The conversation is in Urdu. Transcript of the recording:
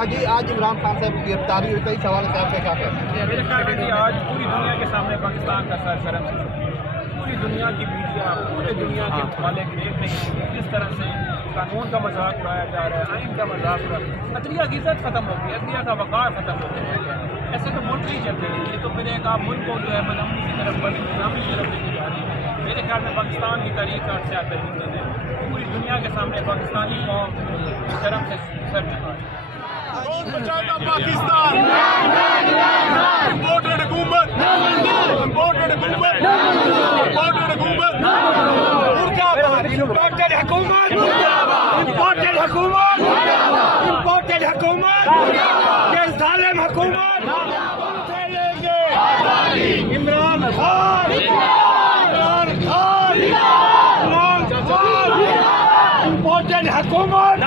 آج عمران خان صاحب کی گرفتاری ہوئی، کئی سوال ہے آپ کا کیا کہتے ہیں؟ میرے خیال میں آج پوری دنیا کے سامنے پاکستان کا سر شرم ہے۔ پوری دنیا کی میڈیا پورے دنیا کے ممالک دیکھ رہے ہیں جس طرح سے قانون کا مذاق اڑایا جا رہا ہے، آئین کا مذاق اڑایا جا رہا ہے۔ عدلیہ کی عزت ختم ہو گئی، عدلیہ کا وقار ختم ہو گیا۔ ایسے تو ملک نہیں چلتے ہیں، یہ تو پھر ایک آپ ملک کو جو ہے بدامنی کی طرف بدنظامی کی طرف لے کے جا رہی ہے۔ میرے خیال میں پاکستان کی تاریخ کا عرصہ ترین ہے، پوری دنیا کے سامنے پاکستانی قوم شرم سے سر جھکا ہے۔ پاکستان امپورٹڈ حکومت امپورٹڈ حکومت امپورٹڈ حکومت امپورٹڈ حکومت امپورٹڈ حکومت امپورٹڈ حکومت یہ ظالم حکومت لیں گے عمران خان عمران خان عمران خان امپورٹڈ حکومت